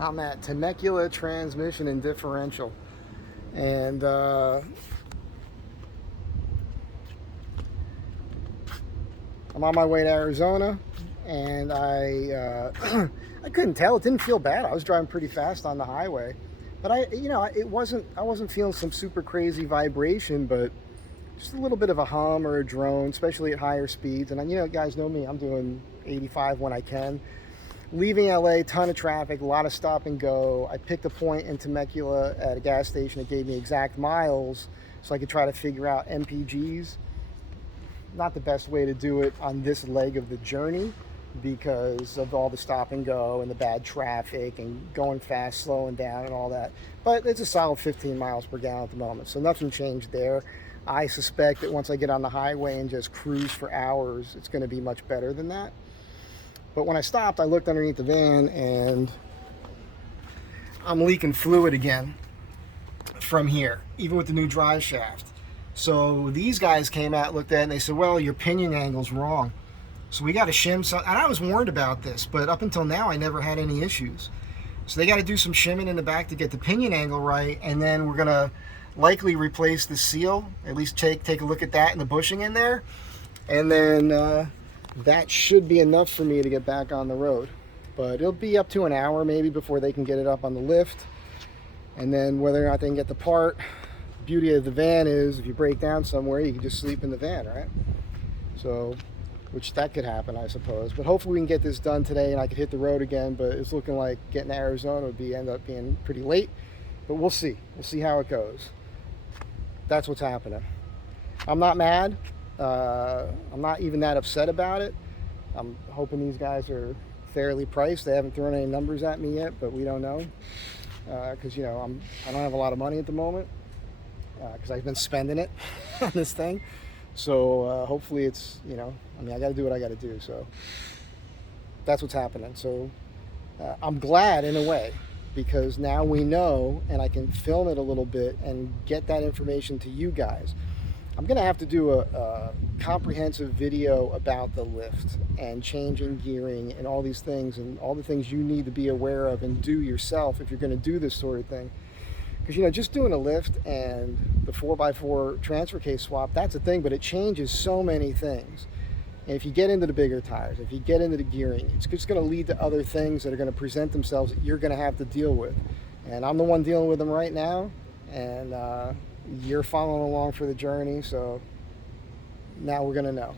I'm at Temecula Transmission and Differential, and I'm on my way to Arizona, and I I couldn't tell. It didn't feel bad. I was driving pretty fast on the highway, but I wasn't feeling some super crazy vibration, but just a little bit of a hum or a drone, especially at higher speeds. And guys know me. I'm doing 85 when I can. Leaving LA, ton of traffic, a lot of stop and go. I picked a point in Temecula at a gas station that gave me exact miles so I could try to figure out MPGs. Not the best way to do it on this leg of the journey because of all the stop and go and the bad traffic and going fast, slowing down and all that. But it's a solid 15 miles per gallon at the moment, so nothing changed there. I suspect that once I get on the highway and just cruise for hours, it's going to be much better than that. But when I stopped, I looked underneath the van and I'm leaking fluid again from here, even with the new drive shaft. So these guys came out, looked at it, and they said, well, your pinion angle's wrong. So we got to shim some. And I was warned about this, but up until now, I never had any issues. So they got to do some shimming in the back to get the pinion angle right. And then we're going to likely replace the seal, at least take a look at that and the bushing in there. And then that should be enough for me to get back on the road. But it'll be up to an hour maybe before they can get it up on the lift. And then whether or not they can get the part, the beauty of the van is if you break down somewhere, you can just sleep in the van, right? So, which that could happen, I suppose. But hopefully we can get this done today and I could hit the road again. But it's looking like getting to Arizona would end up being pretty late. But we'll see. We'll see how it goes. That's what's happening. I'm not mad. I'm not even that upset about it. I'm hoping these guys are fairly priced. They haven't thrown any numbers at me yet, but we don't know. Because I don't have a lot of money at the moment because I've been spending it on this thing. So hopefully it's, I got to do what I got to do. So that's what's happening. So I'm glad in a way because now we know and I can film it a little bit and get that information to you guys. I'm going to have to do a comprehensive video about the lift and changing gearing and all these things and all the things you need to be aware of and do yourself if you're going to do this sort of thing. Because, just doing a lift and the 4x4 transfer case swap, that's a thing, but it changes so many things. And if you get into the bigger tires, if you get into the gearing, it's just going to lead to other things that are going to present themselves that you're going to have to deal with. And I'm the one dealing with them right now. And you're following along for the journey, so now we're gonna know.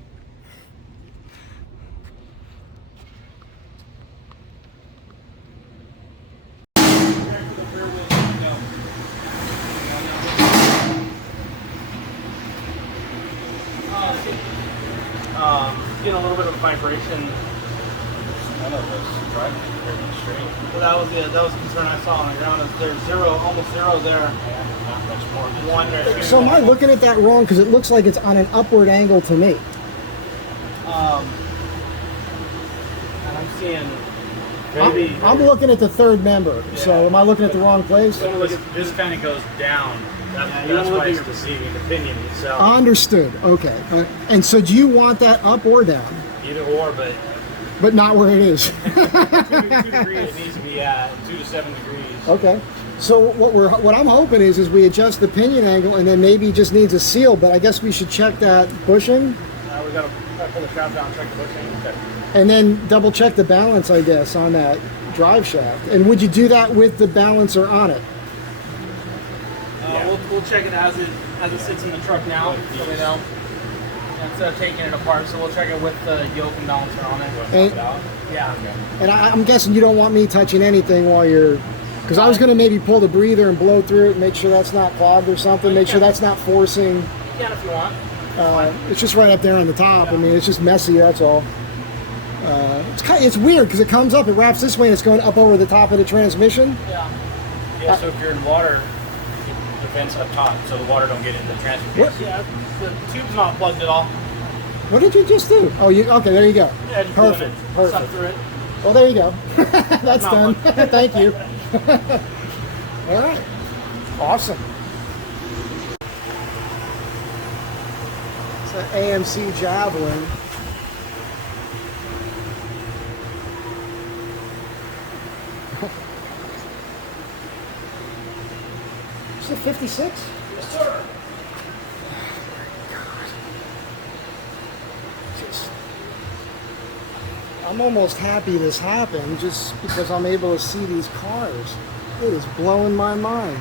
Getting a little bit of vibration. None of us driving very straight. Well, that was a concern I saw on the ground. There's almost zero there. Not much more. One there. So am I looking at that wrong? Because it looks like it's on an upward angle to me. And I'm seeing maybe. I'm looking at the third member. Yeah. So am I looking at the wrong place? This kind of goes down. That's why it's deceiving the pinion itself. Understood. Okay. And so do you want that up or down? Either or, but not where it is. 2 degrees it needs to be at 2 to 7 degrees. Okay. So what I'm hoping is we adjust the pinion angle and then maybe it just needs a seal, but I guess we should check that bushing. We gotta pull the shaft down, check the bushing. Okay. And then double check the balance, I guess, on that drive shaft. And would you do that with the balancer on it? Yeah. We'll check it as it sits in the truck now, so we know. Instead of taking it apart, so we'll check it with the yoke and balancer on it. Yeah. And I'm guessing you don't want me touching anything while you're, because I was going to maybe pull the breather and blow through it, make sure that's not clogged or something, make sure that's not forcing. You can if you want. It's just right up there on the top. Yeah. I mean, it's just messy, that's all. It's weird because it comes up, it wraps this way, and it's going up over the top of the transmission. Yeah, so if you're in water, the vent's up top, so the water don't get in the transmission. Yeah, the tube's not plugged at all. What did you just do? Oh, okay, there you go. Yeah, just perfect. Suck through it. Well, there you go. That's done. Thank you. All right. Awesome. It's an AMC Javelin. is a 56? Yes, sir. I'm almost happy this happened just because I'm able to see these cars. It is blowing my mind.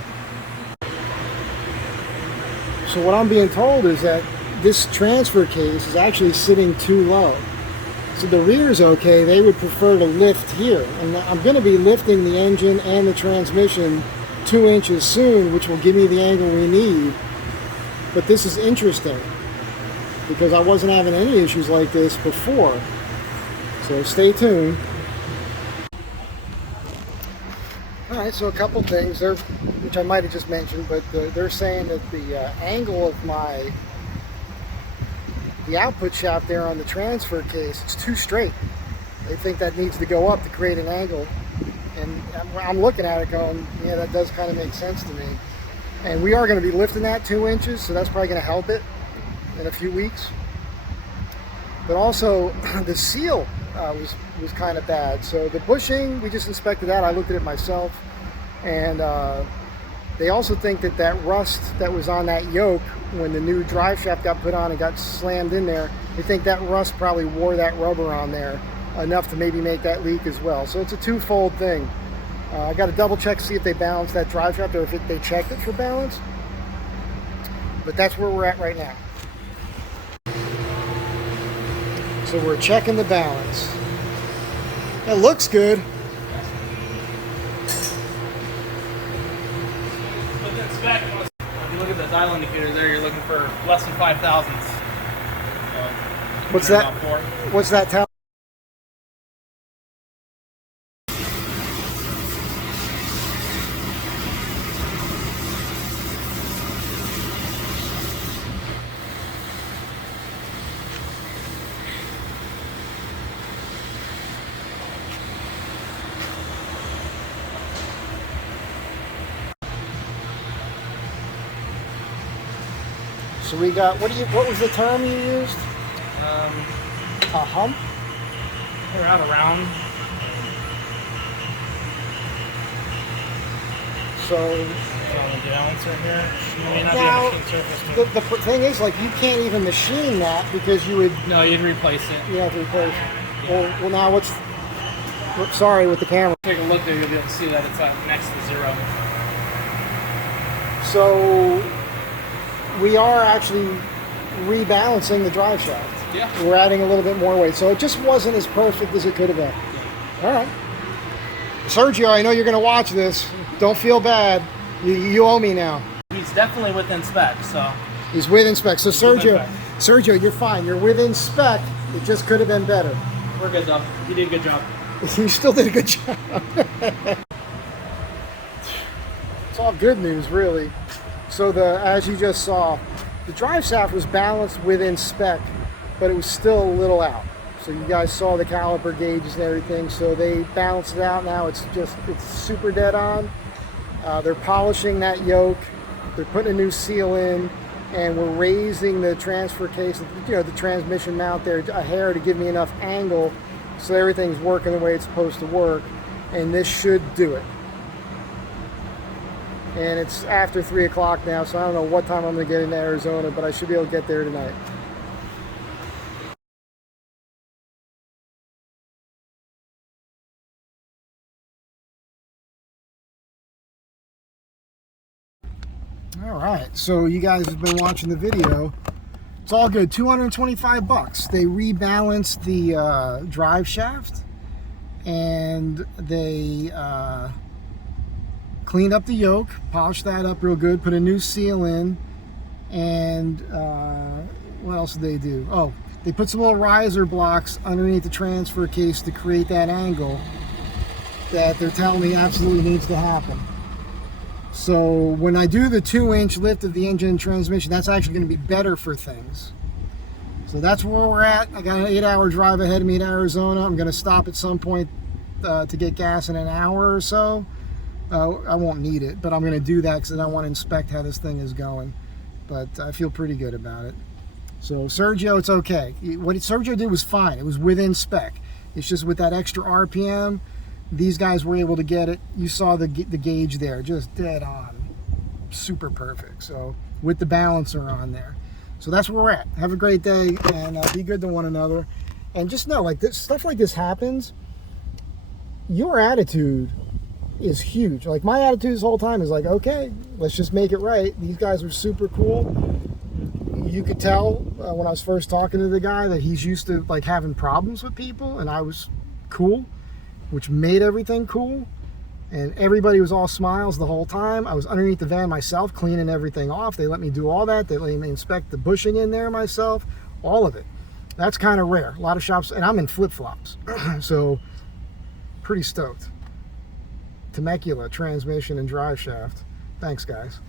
So what I'm being told is that this transfer case is actually sitting too low. So the rear is okay. They would prefer to lift here. And I'm going to be lifting the engine and the transmission 2 inches soon, which will give me the angle we need. But this is interesting because I wasn't having any issues like this before. So stay tuned. All right, so a couple things there, which I might have just mentioned, but they're saying that the angle of the output shaft there on the transfer case, it's too straight. They think that needs to go up to create an angle. And I'm looking at it going, yeah, that does kind of make sense to me. And we are going to be lifting that 2 inches, so that's probably going to help it in a few weeks. But also, the seal was kind of bad. So the bushing, we just inspected that. I looked at it myself, and they also think that that rust that was on that yoke when the new drive shaft got put on and got slammed in there, they think that rust probably wore that rubber on there enough to maybe make that leak as well. So it's a twofold thing. I got to double check to see if they balanced that drive shaft or if they checked it for balance. But that's where we're at right now. So we're checking the balance. It looks good. Within spec, if you look at the dial indicator there, you're looking for less than 5 thousandths. What's that? What's that tell? So we got, what was the term you used? A hump? Around. So On the balancer here. You may not now, be a machine surface. the thing is, like, you can't even machine that because you would, No, you'd replace it. you have to replace it. Well, now sorry with the camera. Take a look there, you'll be able to see that it's next to 0. So we are actually rebalancing the drive shaft. Yeah. We're adding a little bit more weight. So it just wasn't as perfect as it could have been. All right. Sergio, I know you're going to watch this. Don't feel bad. You owe me now. He's definitely within spec, so. He's within spec. So within Sergio, you're fine. You're within spec. It just could have been better. We're good though. You did a good job. You still did a good job. It's all good news, really. So as you just saw, the drive shaft was balanced within spec, but it was still a little out. So you guys saw the caliper gauges and everything. So they balanced it out. Now it's super dead on. They're polishing that yoke. They're putting a new seal in, and we're raising the transfer case, the transmission mount there a hair to give me enough angle so everything's working the way it's supposed to work. And this should do it. And it's after 3 o'clock now, so I don't know what time I'm going to get into Arizona, but I should be able to get there tonight. All right, so you guys have been watching the video. It's all good. $225. They rebalanced the drive shaft, and they cleaned up the yoke, polished that up real good, put a new seal in, and what else did they do? Oh, they put some little riser blocks underneath the transfer case to create that angle that they're telling me absolutely needs to happen. So when I do the 2-inch lift of the engine and transmission, that's actually going to be better for things. So that's where we're at. I got an 8-hour drive ahead of me to Arizona. I'm going to stop at some point to get gas in an hour or so. I won't need it, but I'm going to do that because I want to inspect how this thing is going. But I feel pretty good about it. So Sergio, it's okay. What Sergio did was fine. It was within spec. It's just with that extra RPM, these guys were able to get it. You saw the gauge there, just dead on. super perfect. So with the balancer on there. So that's where we're at. Have a great day, and be good to one another. And just know, like, this stuff like this happens, your attitude is huge. Like, my attitude this whole time is like, okay, let's just make it right. These guys are super cool. You could tell when I was first talking to the guy that he's used to like having problems with people, and I was cool, which made everything cool. And everybody was all smiles the whole time. I was underneath the van myself, cleaning everything off. They let me do all that. They let me inspect the bushing in there myself, all of it. That's kind of rare. A lot of shops, and I'm in flip-flops, so pretty stoked. Temecula transmission and drive shaft. Thanks, guys.